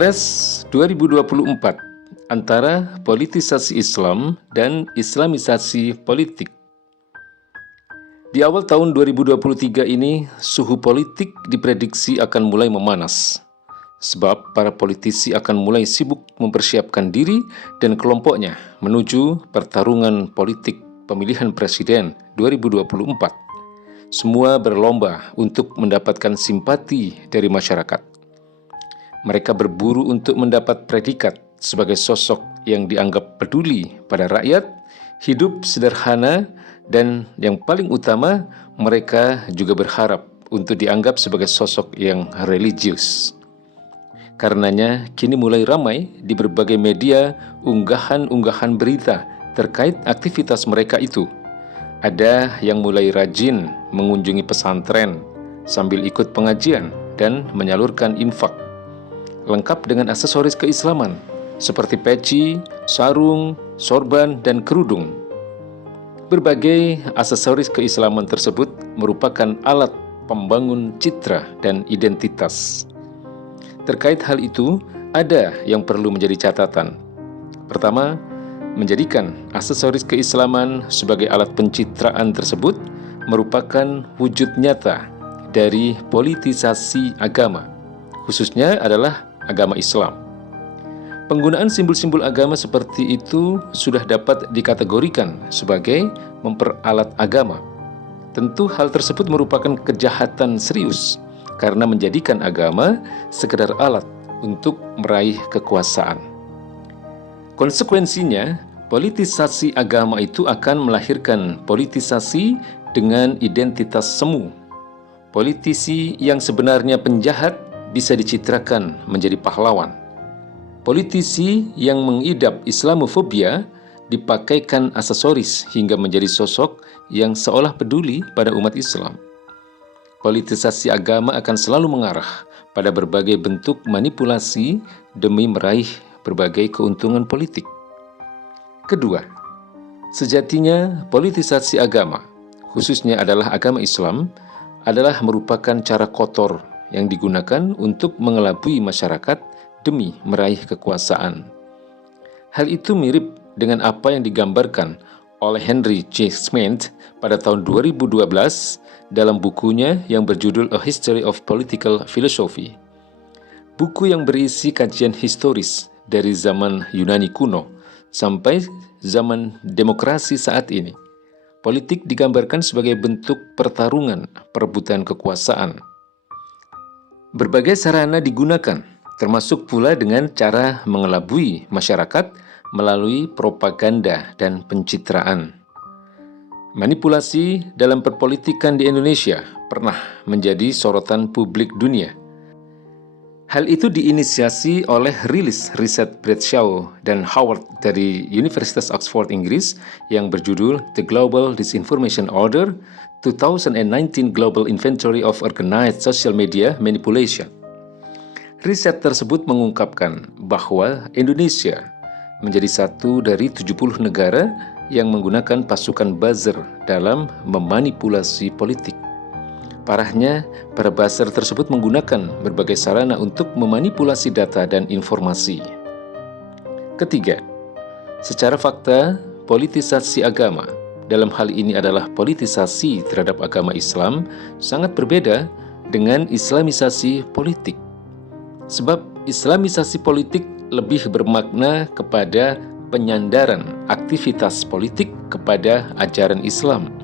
Pilpres 2024 antara politisasi Islam dan Islamisasi politik. Di awal tahun 2023 ini, suhu politik diprediksi akan mulai memanas. Sebab para politisi akan mulai sibuk mempersiapkan diri dan kelompoknya menuju pertarungan politik pemilihan presiden 2024. Semua berlomba untuk mendapatkan simpati dari masyarakat. Mereka berburu untuk mendapat predikat sebagai sosok yang dianggap peduli pada rakyat, hidup sederhana, dan yang paling utama, mereka juga berharap untuk dianggap sebagai sosok yang religius. Karenanya, kini mulai ramai di berbagai media unggahan-unggahan berita terkait aktivitas mereka itu. Ada yang mulai rajin mengunjungi pesantren sambil ikut pengajian dan menyalurkan infak, lengkap dengan aksesoris keislaman seperti peci, sarung, sorban, dan kerudung. Berbagai aksesoris keislaman tersebut merupakan alat pembangun citra dan identitas. Terkait hal itu, ada yang perlu menjadi catatan. Pertama, menjadikan aksesoris keislaman sebagai alat pencitraan tersebut merupakan wujud nyata dari politisasi agama, khususnya adalah agama Islam. Penggunaan simbol-simbol agama seperti itu sudah dapat dikategorikan sebagai memperalat agama. Tentu hal tersebut merupakan kejahatan serius karena menjadikan agama sekedar alat untuk meraih kekuasaan. Konsekuensinya, politisasi agama itu akan melahirkan politisasi dengan identitas semu. Politisi yang sebenarnya penjahat bisa dicitrakan menjadi pahlawan. Politisi yang mengidap Islamofobia dipakaikan aksesoris hingga menjadi sosok yang seolah peduli pada umat Islam. Politisasi agama akan selalu mengarah pada berbagai bentuk manipulasi demi meraih berbagai keuntungan politik. Kedua, sejatinya politisasi agama, khususnya adalah agama Islam, adalah merupakan cara kotor yang digunakan untuk mengelabui masyarakat demi meraih kekuasaan. Hal itu mirip dengan apa yang digambarkan oleh Henry J. Smith pada tahun 2012 dalam bukunya yang berjudul A History of Political Philosophy. Buku yang berisi kajian historis dari zaman Yunani kuno sampai zaman demokrasi saat ini. Politik digambarkan sebagai bentuk pertarungan perebutan kekuasaan. Berbagai sarana digunakan, termasuk pula dengan cara mengelabui masyarakat melalui propaganda dan pencitraan. Manipulasi dalam perpolitikan di Indonesia pernah menjadi sorotan publik dunia. Hal itu diinisiasi oleh rilis riset Bradshaw dan Howard dari Universitas Oxford, Inggris yang berjudul The Global Disinformation Order, 2019 Global Inventory of Organized Social Media Manipulation. Riset tersebut mengungkapkan bahwa Indonesia menjadi satu dari 70 negara yang menggunakan pasukan buzzer dalam memanipulasi politik. Parahnya, para buzzer tersebut menggunakan berbagai sarana untuk memanipulasi data dan informasi. Ketiga, secara fakta, politisasi agama, dalam hal ini adalah politisasi terhadap agama Islam, sangat berbeda dengan islamisasi politik. Sebab islamisasi politik lebih bermakna kepada penyandaran aktivitas politik kepada ajaran Islam,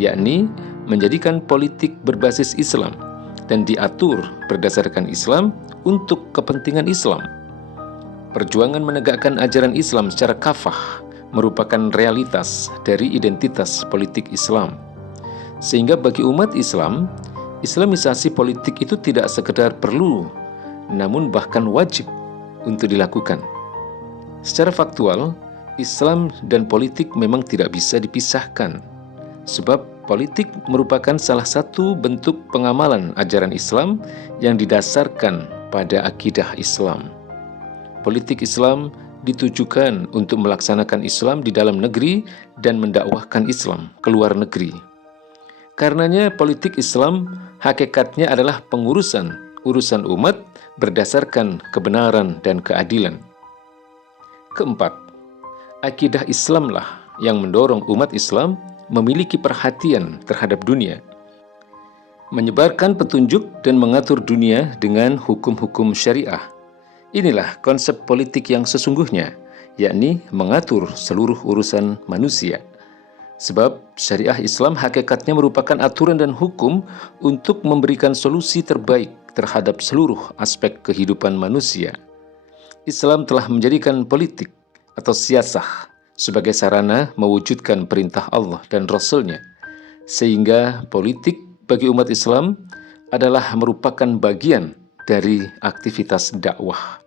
yakni menjadikan politik berbasis Islam dan diatur berdasarkan Islam untuk kepentingan Islam. Perjuangan menegakkan ajaran Islam secara kafah merupakan realitas dari identitas politik Islam. Sehingga bagi umat Islam, islamisasi politik itu tidak sekedar perlu, namun bahkan wajib untuk dilakukan. Secara faktual, Islam dan politik memang tidak bisa dipisahkan, sebab politik merupakan salah satu bentuk pengamalan ajaran Islam yang didasarkan pada akidah Islam. Politik Islam ditujukan untuk melaksanakan Islam di dalam negeri dan mendakwahkan Islam ke luar negeri. Karenanya politik Islam hakikatnya adalah pengurusan urusan umat berdasarkan kebenaran dan keadilan. Keempat, akidah Islamlah yang mendorong umat Islam memiliki perhatian terhadap dunia, menyebarkan petunjuk dan mengatur dunia dengan hukum-hukum syariah. Inilah konsep politik yang sesungguhnya, yakni mengatur seluruh urusan manusia. Sebab syariah Islam hakikatnya merupakan aturan dan hukum untuk memberikan solusi terbaik terhadap seluruh aspek kehidupan manusia. Islam telah menjadikan politik atau siasah sebagai sarana mewujudkan perintah Allah dan Rasul-Nya, sehingga politik bagi umat Islam adalah merupakan bagian dari aktivitas dakwah.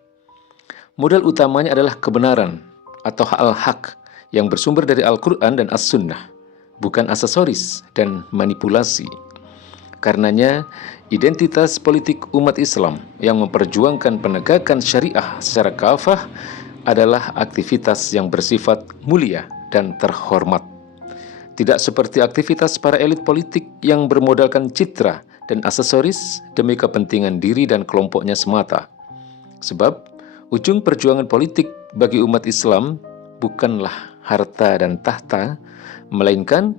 Modal utamanya adalah kebenaran atau al-haq yang bersumber dari Al-Quran dan As-Sunnah, bukan aksesoris dan manipulasi. Karenanya, identitas politik umat Islam yang memperjuangkan penegakan syariah secara kafah adalah aktivitas yang bersifat mulia dan terhormat. Tidak seperti aktivitas para elit politik yang bermodalkan citra dan aksesoris demi kepentingan diri dan kelompoknya semata. Sebab, ujung perjuangan politik bagi umat Islam bukanlah harta dan tahta, melainkan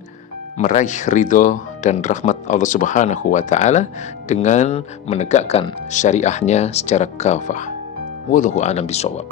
meraih ridho dan rahmat Allah Subhanahu wa Ta'ala dengan menegakkan syariahnya secara kafah. Wallahu a'lam bishawab.